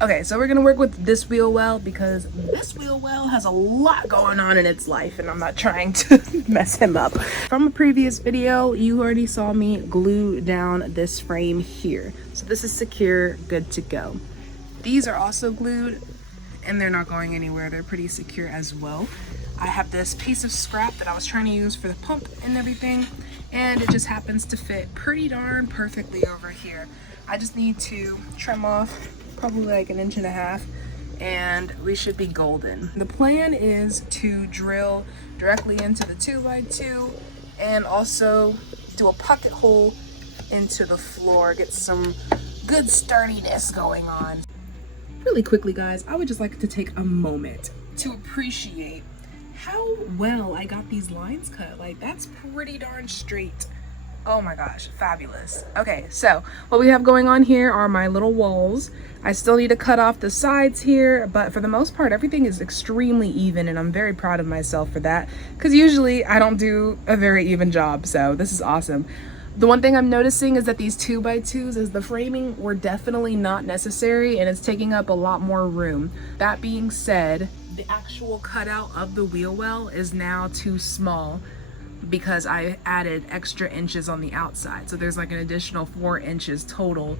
Okay, so we're gonna work with this wheel well because this wheel well has a lot going on in its life and I'm not trying to mess him up. From a previous video, you already saw me glue down this frame here. So this is secure, good to go. These are also glued and they're not going anywhere. They're pretty secure as well. I have this piece of scrap that I was trying to use for the pump and everything, and it just happens to fit pretty darn perfectly over here. I just need to trim off probably like 1.5 inches and we should be golden. The plan is to drill directly into the 2x2 and also do a pocket hole into the floor, get some good sturdiness going on. Really quickly guys, I would just like to take a moment to appreciate how well I got these lines cut. Like, that's pretty darn straight. Oh my gosh, fabulous. Okay, so what we have going on here are my little walls. I still need to cut off the sides here, but for the most part, everything is extremely even and I'm very proud of myself for that because usually I don't do a very even job, so this is awesome. The one thing I'm noticing is that these 2x2s is the framing were definitely not necessary and it's taking up a lot more room. That being said, the actual cutout of the wheel well is now too small because I added extra inches on the outside. So there's like an additional 4 inches total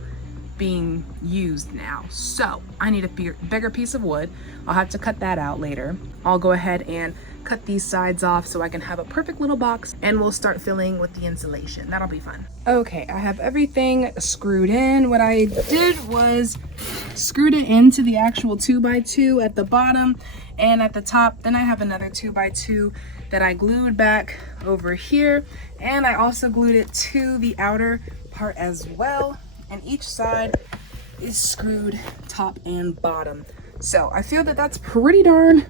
being used now. So I need a bigger piece of wood. I'll have to cut that out later. I'll go ahead and cut these sides off so I can have a perfect little box and we'll start filling with the insulation. That'll be fun. Okay, I have everything screwed in. What I did was screwed it into the actual 2x2 at the bottom and at the top. Then I have another 2x2 that I glued back over here, and I also glued it to the outer part as well, and each side is screwed top and bottom. So I feel that that's pretty darn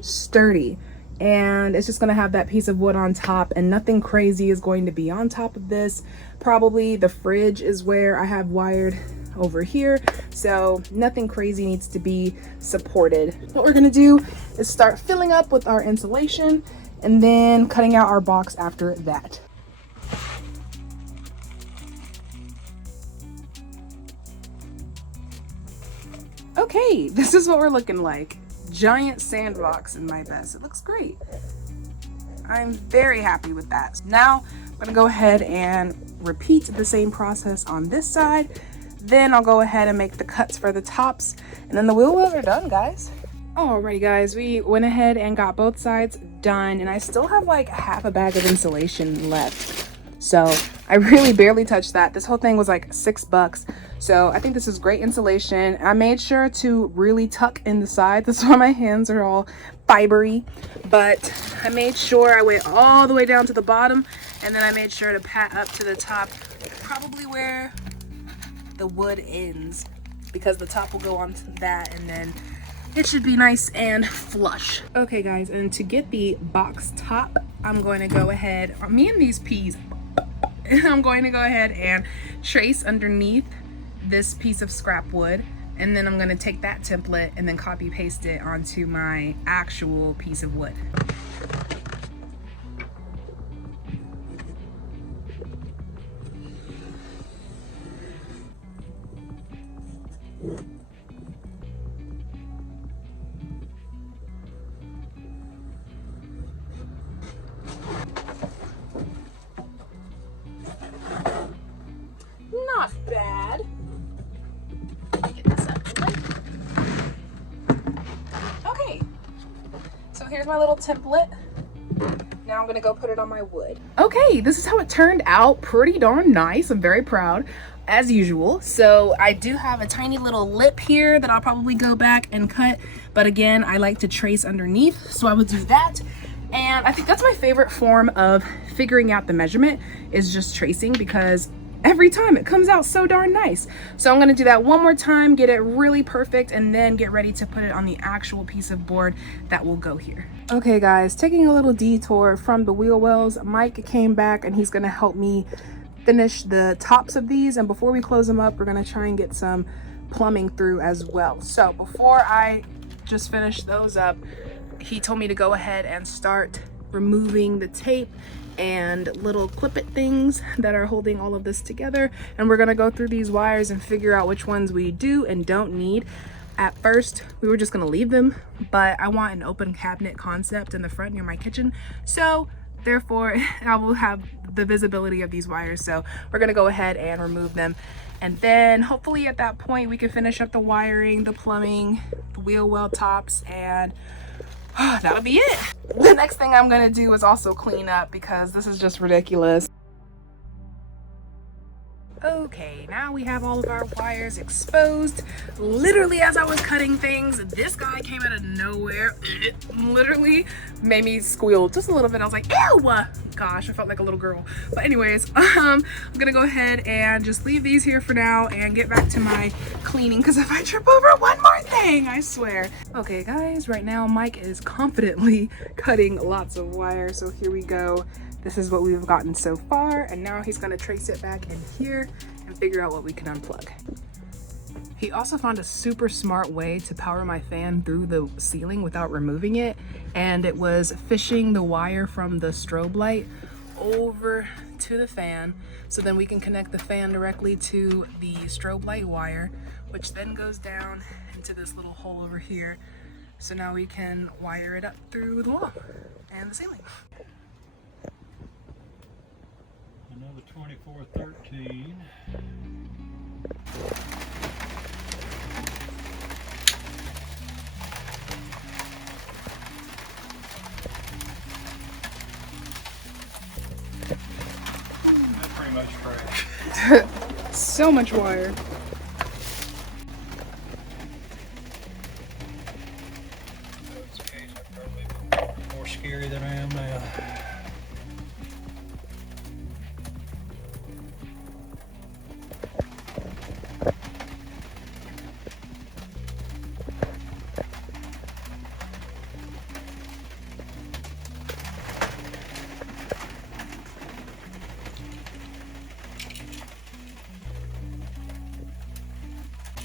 sturdy, and it's just gonna have that piece of wood on top and nothing crazy is going to be on top of this. Probably the fridge is where I have wired over here, so nothing crazy needs to be supported. What we're gonna do is start filling up with our insulation and then cutting out our box after that. Okay, this is what we're looking like. Giant sandbox in my mess. It looks great. I'm very happy with that. Now I'm gonna go ahead and repeat the same process on this side. Then I'll go ahead and make the cuts for the tops, and then the wheel wells are done, guys. Alrighty guys, we went ahead and got both sides done, and I still have like half a bag of insulation left. So I really barely touched that. This whole thing was like $6. So I think this is great insulation. I made sure to really tuck in the side. That's why my hands are all fibery. But I made sure I went all the way down to the bottom, and then I made sure to pat up to the top, probably where the wood ends, because the top will go onto that and then it should be nice and flush. Okay guys, and to get the box top, I'm going to go ahead, me and these peas, I'm going to go ahead and trace underneath this piece of scrap wood, and then I'm going to take that template and then copy paste it onto my actual piece of wood. Not bad. Get this up. Okay, so here's my little template. Now I'm gonna go put it on my wood. Okay, this is how it turned out. Pretty darn nice. I'm very proud, as usual. So I do have a tiny little lip here that I'll probably go back and cut, but again, I like to trace underneath, so I will do that. And I think that's my favorite form of figuring out the measurement, is just tracing, because every time it comes out so darn nice. So I'm gonna do that one more time, get it really perfect, and then get ready to put it on the actual piece of board that will go here. Okay guys, taking a little detour from the wheel wells, Mike came back and he's gonna help me finish the tops of these, and before we close them up, we're gonna try and get some plumbing through as well. So before I just finish those up, he told me to go ahead and start removing the tape and little clip it things that are holding all of this together, and we're gonna go through these wires and figure out which ones we do and don't need. At first, we were just gonna leave them, but I want an open cabinet concept in the front near my kitchen. So therefore, I will have the visibility of these wires. So we're gonna go ahead and remove them. And then hopefully at that point, we can finish up the wiring, the plumbing, the wheel well tops, and that'll be it. The next thing I'm gonna do is also clean up because this is just ridiculous. Okay, now we have all of our wires exposed. Literally, as I was cutting things, this guy came out of nowhere. It literally made me squeal just a little bit. I was like, ew! Gosh, I felt like a little girl. But anyways, I'm gonna go ahead and just leave these here for now and get back to my cleaning, because if I trip over one more thing, I swear. Okay, guys, right now Mike is confidently cutting lots of wire. So here we go. This is what we've gotten so far, and now he's gonna trace it back in here and figure out what we can unplug. He also found a super smart way to power my fan through the ceiling without removing it, and it was fishing the wire from the strobe light over to the fan, so then we can connect the fan directly to the strobe light wire, which then goes down into this little hole over here. So now we can wire it up through the wall and the ceiling. Another 2413. That's pretty much fresh. So much wire. That's the case. I'd probably be more scary than I am now.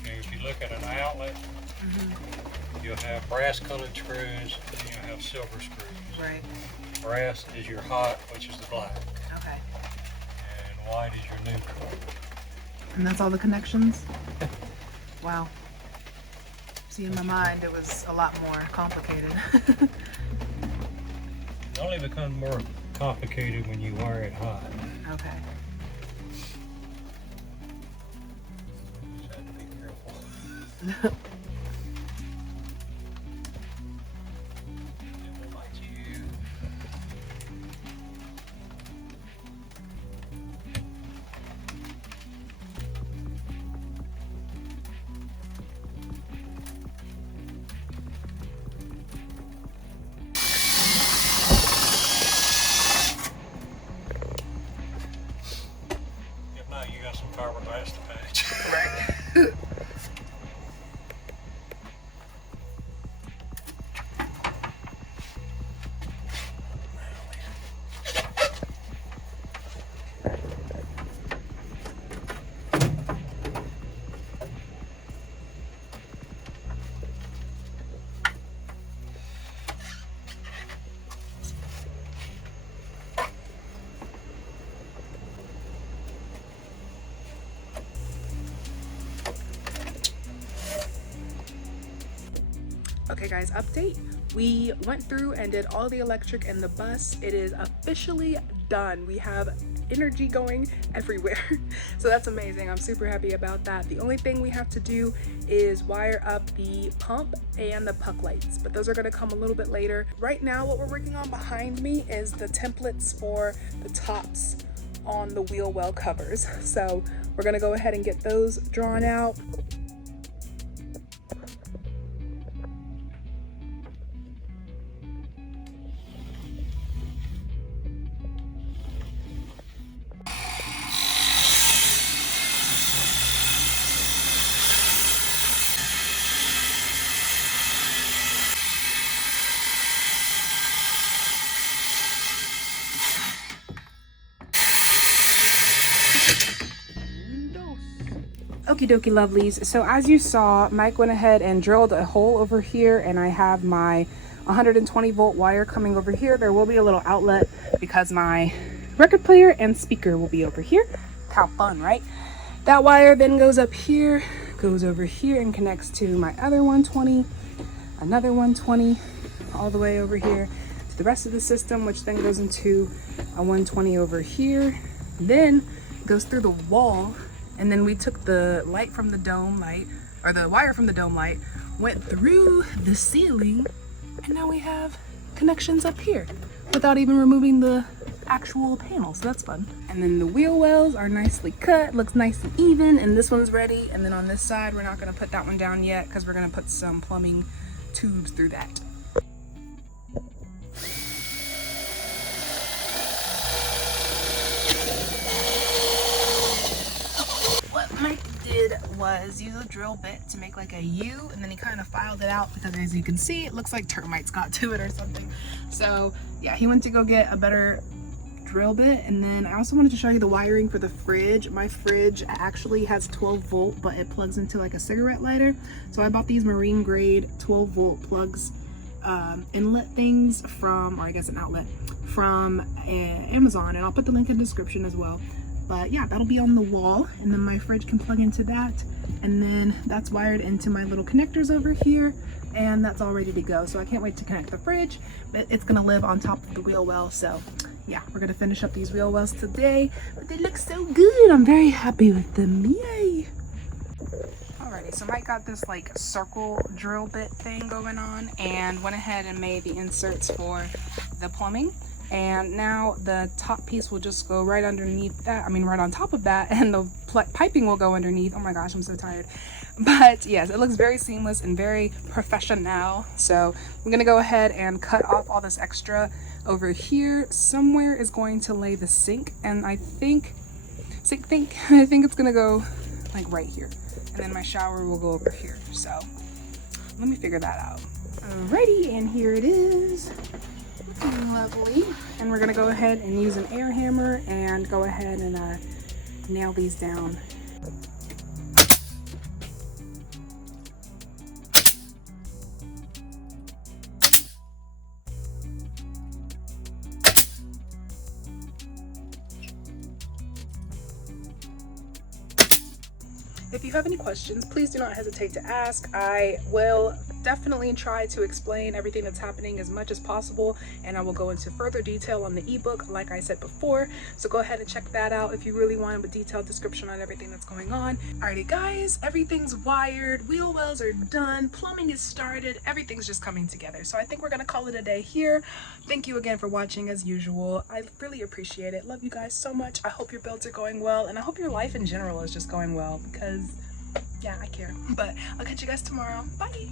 If you look at an outlet, you'll have brass colored screws and you'll have silver screws. Right. Brass is your hot, which is the black, Okay. and white is your neutral. And that's all the connections? Wow. See, in my mind, it was a lot more complicated. It only becomes more complicated when you wire it hot. Okay. Just have to be careful. It will bite you. If not, you got some fiberglass to patch. Right. Okay guys, update. We went through and did all the electric and the bus. It is officially done. We have energy going everywhere. So that's amazing. I'm super happy about that. The only thing we have to do is wire up the pump and the puck lights, but those are gonna come a little bit later. Right now, what we're working on behind me is the templates for the tops on the wheel well covers. So we're gonna go ahead and get those drawn out. Okie dokie lovelies. So as you saw, Mike went ahead and drilled a hole over here, and I have my 120 volt wire coming over here. There will be a little outlet because my record player and speaker will be over here. How fun, right? That wire then goes up here, goes over here and connects to my other 120, another 120, all the way over here to the rest of the system, which then goes into a 120 over here, then goes through the wall. And then we took the light from the dome light, or the wire from the dome light, went through the ceiling, and now we have connections up here without even removing the actual panel, so that's fun. And then the wheel wells are nicely cut, looks nice and even, and this one's ready. And then on this side, we're not gonna put that one down yet because we're gonna put some plumbing tubes through that. What Mike did was use a drill bit to make like a U, and then he kind of filed it out because, as you can see, it looks like termites got to it or something. So yeah, he went to go get a better drill bit. And then I also wanted to show you the wiring for the fridge. My fridge actually has 12 volt, but it plugs into like a cigarette lighter. So I bought these marine grade 12 volt plugs, inlet things from, or I guess an outlet from Amazon, and I'll put the link in the description as well. But yeah, that'll be on the wall, and then my fridge can plug into that, and then that's wired into my little connectors over here, and that's all ready to go. So I can't wait to connect the fridge, but it's gonna live on top of the wheel well. So yeah, we're gonna finish up these wheel wells today, but they look so good. I'm very happy with them. Yay! Alrighty, so Mike got this like circle drill bit thing going on and went ahead and made the inserts for the plumbing. And now the top piece will just go right underneath that, right on top of that, and the piping will go underneath. Oh my gosh, I'm so tired. But yes, it looks very seamless and very professional. So I'm gonna go ahead and cut off all this extra over here. Somewhere is going to lay the sink, and I think it's gonna go like right here. And then my shower will go over here. So let me figure that out. Alrighty, and here it is. Lovely. And we're gonna go ahead and use an air hammer and go ahead and nail these down. If you have any questions, please do not hesitate to ask. I will definitely try to explain everything that's happening as much as possible, and I will go into further detail on the ebook like I said before. So go ahead and check that out if you really want a detailed description on everything that's going on. Alrighty guys, everything's wired, wheel wells are done, plumbing is started, everything's just coming together. So I think we're gonna call it a day here. Thank you again for watching as usual. I really appreciate it. Love you guys so much. I hope your builds are going well, and I hope your life in general is just going well, because yeah, I care. But I'll catch you guys tomorrow. Bye.